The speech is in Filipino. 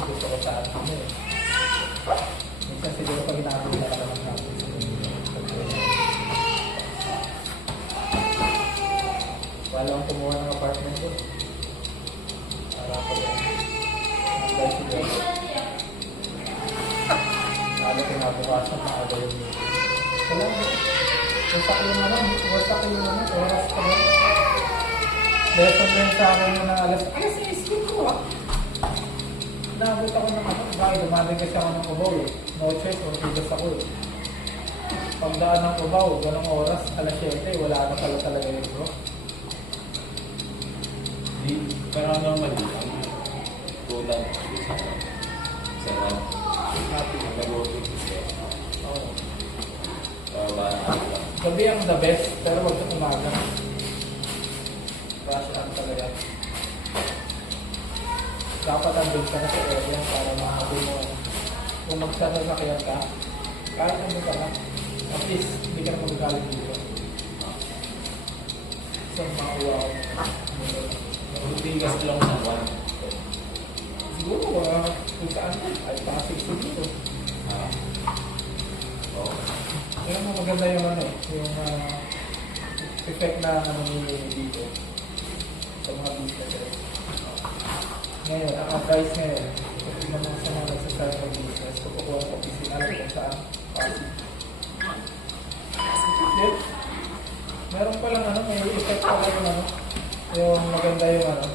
Gusto ko sa atin mo eh. Minsan siguro pag ginagawa na naman natin. Wala akong kumuha ng apartment ko. Para ako yan. Nagdahil siguro. Lalo kinabukasan na aga yung meeting. Wala mo. Wasak yung naman. Wasak yung naman. Oras ka ba? Lesson lang sa akin yung alas 6 ko ah. Naabot ako ng ano, bakit dumating kasi ako ng Cubao eh. No choice, magbigas ako eh. Pagdaan ng Cubao, ganong oras, alas 7, wala na pala talaga yun bro. Pero normal lang. Tulad sa Happy. nag-working siya. Oo. Lang. Gabi ang the best, pero wag sa umaga. Rush up talaga. Dapat andun ka na sa area para mahabol mo. Kung magsasakyan ka, kahit andun ka na, at least hindi ka na magagalit dito. Isang makawa ko. Bigas lang sa one. Siguro, kung saan ka, ay pasig ko dito. Oo. Kaya mo maganda yung ano, yung effect na ano dito sa mga businesses. Ngayon, ang advice ngayon, kung naman sa mga nagsasara ng business, kung kukuha ng opisina lang kung saan, Pasig. Yep. Meron palang ano, may effect pala yung ano, yung maganda yung ano,